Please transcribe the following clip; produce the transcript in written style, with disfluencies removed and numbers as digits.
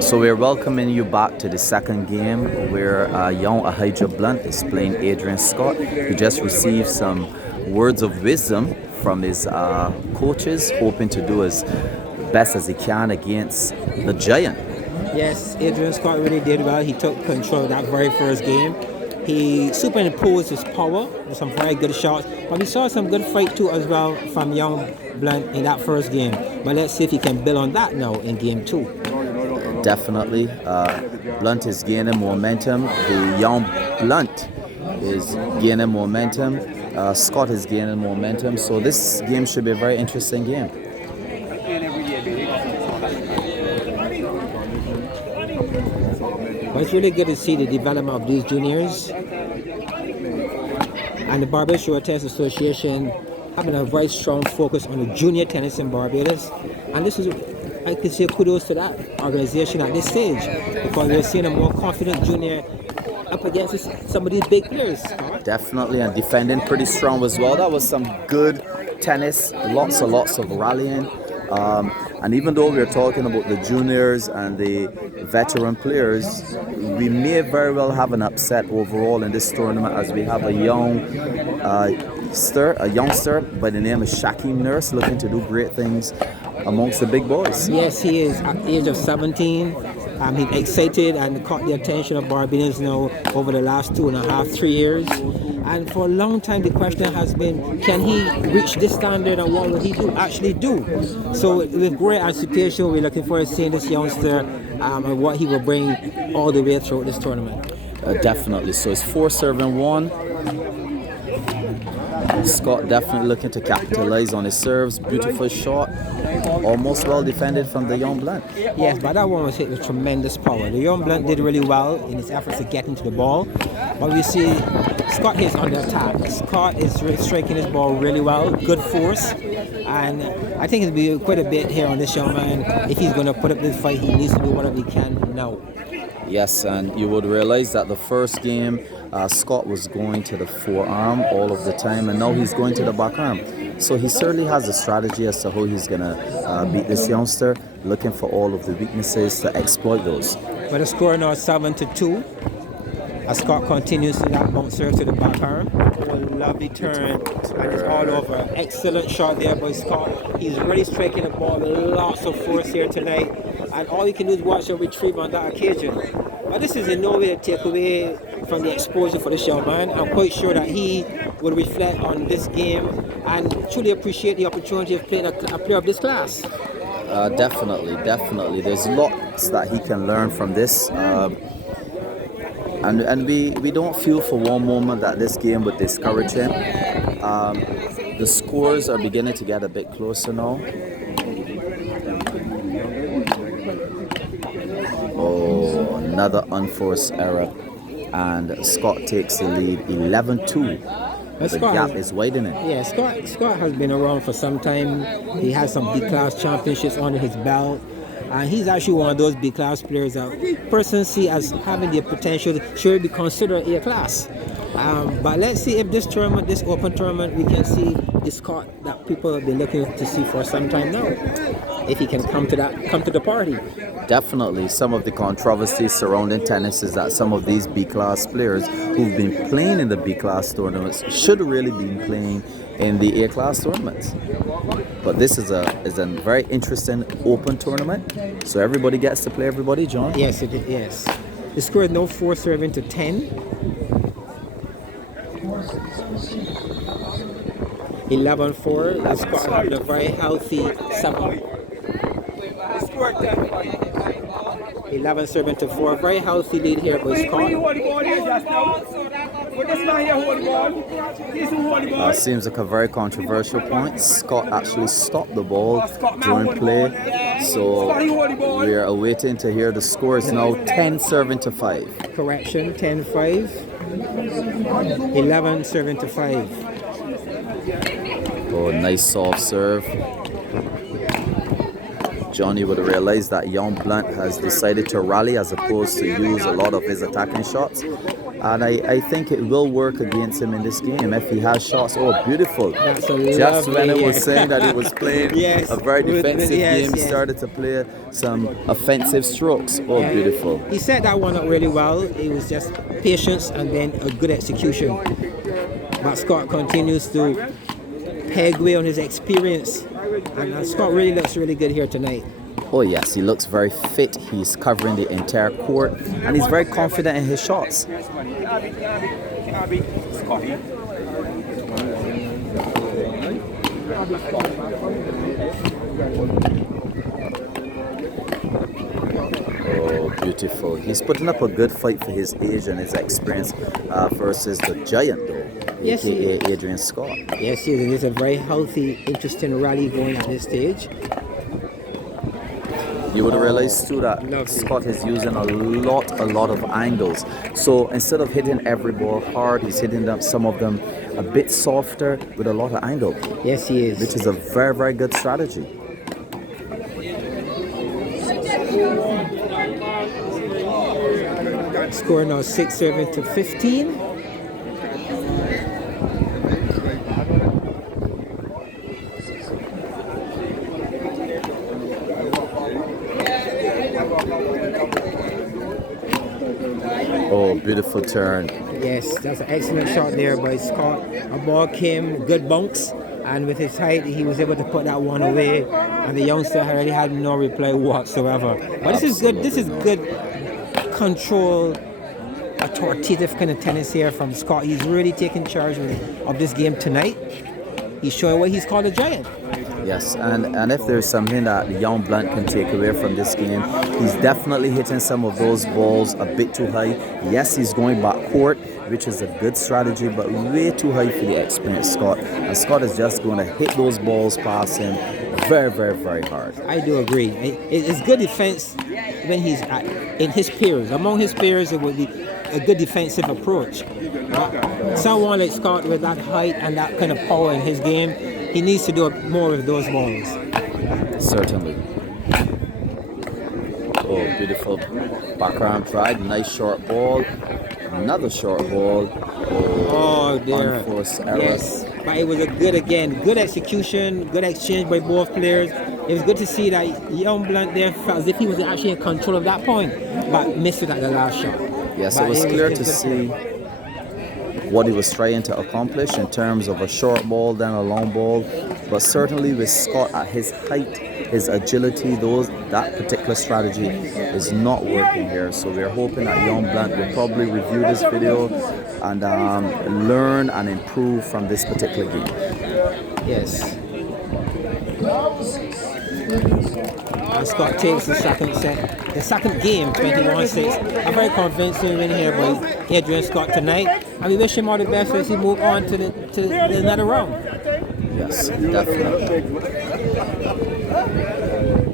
So we're welcoming you back to the second game where young Ahijah Blunt is playing Adrian Scott, who just received some words of wisdom from his coaches, hoping to do as best as he can against the Giant. Yes, Adrian Scott really did well. He took control of that very first game. He superimposed his power with some very good shots. But we saw some good fight too as well from young Blunt in that first game. But let's see if he can build on that now in game two. Definitely. Blunt is gaining momentum. The young Blunt is gaining momentum. Scott is gaining momentum. So this game should be a very interesting game. But it's really good to see the development of these juniors. And the Barbados Tennis Association having a very strong focus on the junior tennis in Barbados. And this is, I can say kudos to that organization at this stage, because we're seeing a more confident junior up against some of these big players. Definitely, and defending pretty strong as well. That was some good tennis, lots of rallying. And even though we're talking about the juniors and the veteran players, we may very well have an upset overall in this tournament, as we have a youngster by the name of Shaquem Nurse looking to do great things amongst the big boys. Yes, he is at the age of 17. He's excited and caught the attention of Barbadians now over the last 2.5, 3 years. And for a long time, the question has been, can he reach this standard and what will he actually do? So with great anticipation, we're looking forward to seeing this youngster and what he will bring all the way through this tournament. Definitely. So it's 4-1. Scott definitely looking to capitalize on his serves. Beautiful shot. Almost well defended from the young Blunt. Yes, but that one was hit with tremendous power. The young Blunt did really well in his efforts to get into the ball. But we see Scott is under attack. Scott is striking his ball really well. Good force. And I think it'll be quite a bit here on this young man. If he's going to put up this fight, he needs to do whatever he can now. Yes, and you would realize that the first game, Scott was going to the forearm all of the time, and now he's going to the back arm. So he certainly has a strategy as to how he's going to beat this youngster, looking for all of the weaknesses to exploit those. But the score now is 7-2. As Scott continues to that bounce serve to the back arm. A lovely turn, and it's all over. Excellent shot there by Scott. He's really striking the ball with lots of force here tonight. And all you can do is watch him retrieve on that occasion. But this is in no way to take away from the exposure for this young man. I'm quite sure that he will reflect on this game and truly appreciate the opportunity of playing a player of this class. Definitely. There's lots that he can learn from this. And we don't feel for one moment that this game would discourage him. The scores are beginning to get a bit closer now. Oh, another unforced error. And Scott takes the lead 11-2. The gap is widening. Yeah, Scott has been around for some time. He has some B-class championships under his belt. And he's actually one of those B-class players that persons see as having the potential to should be considered A-class. But let's see if this tournament, this open tournament, we can see the Scott that people have been looking to see for some time now. If he can come to the party. Definitely. Some of the controversy surrounding tennis is that some of these B-class players who've been playing in the B-class tournaments should really be playing in the A-class tournaments. But this is a very interesting open tournament. So everybody gets to play everybody, John? Yes, it is. Yes. The score is now 4-10. 11-4. The Scott having a very healthy 7. 11-4. Very healthy lead here by Scott. Seems like a very controversial point. Scott actually stopped the ball during play. So we are awaiting to hear the score. It's now 10-5. Correction, 10-5. 11-5. Oh, nice soft serve. Johnny would realize that young Blunt has decided to rally as opposed to use a lot of his attacking shots. And I think it will work against him in this game if he has shots. Oh, beautiful. That's a Just when it lovely, was saying that he was playing Yes. a very defensive Yes, game, he yes. started to play some offensive strokes. Oh, Yeah. beautiful. He set that one up really well. It was just patience and then a good execution. But Scott continues to peg away on his experience. And Scott really looks really good here tonight. Oh yes, he looks very fit. He's covering the entire court and he's very confident in his shots. Oh, beautiful. He's putting up a good fight for his age and his experience versus the giant though, Yes, aka Adrian Scott. Yes, he is. And it's a very healthy, interesting rally going at this stage. You would realize too that Lovely. Scott is using a lot of angles. So instead of hitting every ball hard, he's hitting some of them a bit softer with a lot of angle, Yes, he is. which is a very, very good strategy. Score now 6-7-15. Oh, beautiful turn. Yes, that's an excellent shot there by Scott. A ball came, good bunks, and with his height, he was able to put that one away. And the youngster already had no reply whatsoever. But this is good. This is good control, authoritative kind of tennis here from Scott. He's really taking charge of this game tonight. He's showing what he's called a giant. Yes, and if there's something that young Blunt can take away from this game, he's definitely hitting some of those balls a bit too high. Yes, he's going back court, which is a good strategy, but way too high for the experienced Scott. And Scott is just going to hit those balls past him very, very, very hard. I do agree. It's good defense when he's in his peers. Among his peers, it would be a good defensive approach. Someone like Scott with that height and that kind of power in his game, he needs to do more with those balls. Certainly. Oh, beautiful backhand drive. Nice short ball. Another short ball. Oh, dear. Unforced error. Yes, but it was a good execution, good exchange by both players. It was good to see that young Blunt there felt as if he was actually in control of that point, but missed it at the last shot. Yes, But it was clear to good see what he was trying to accomplish in terms of a short ball, then a long ball. But certainly with Scott at his height, his agility, that particular strategy is not working here. So we're hoping that young Blunt will probably review this video and learn and improve from this particular game. Yes. And Scott takes the second set, the second game, 21-6. A very convincing win here by Adrian Scott tonight. And we wish him all the best as he moves on to the another round. Yes, definitely.